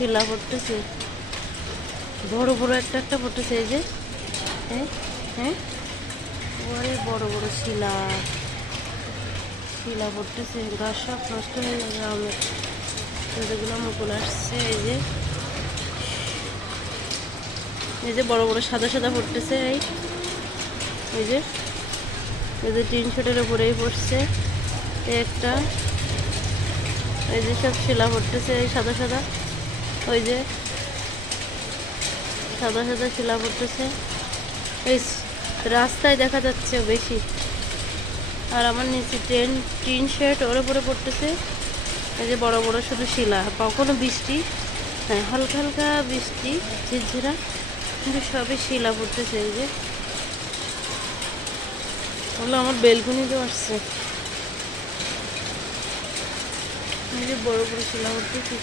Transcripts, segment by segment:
শিলা পড়তেছে, বড় বড় একটা একটা পড়তেছে। এই যে হ্যাঁ হ্যাঁ, ওরে বড় বড় শিলা, শিলা পড়তেছে। গাছ সব নষ্ট হয়ে যাবে আমের, যেগুলো মুকুল আসছে। এই যে বড় বড় সাদা সাদা পড়তেছে। এই যে এই যে টিন শেডের উপরেই পড়ছে একটা। এই যে সব শিলা পড়তেছে, এই সাদা সাদা, ওই যে সাদা সাদা শিলা পড়তেছে। এই রাস্তায় দেখা যাচ্ছে বেশি। আর আমার নিচে টিন শেড, ওর উপরে পড়তেছে এই যে বড় বড় শুধু শিলা। কখনো বৃষ্টি, হ্যাঁ হালকা হালকা বৃষ্টি ঝিরঝিরা, কিন্তু সবই শিলা পড়তেছে। এই যে ওগুলো আমার বেলকুনিতেও আসছে। এই যে বড় বড় শিলা পড়তেছে,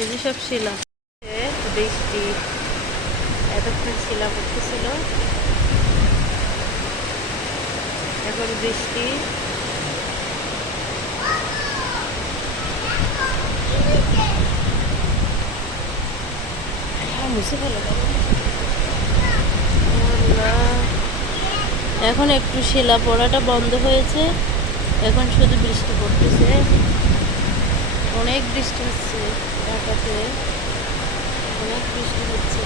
এই যে সব শিলা। বৃষ্টি, এতক্ষণ শিলা পড়তেছিল, এখন বৃষ্টি। মুছে ফেলো। এখন একটু শিলা পড়াটা বন্ধ হয়েছে, এখন শুধু বৃষ্টি পড়তেছে। অনেক বৃষ্টি হচ্ছে ঢাকাতে, অনেক বৃষ্টি হচ্ছে।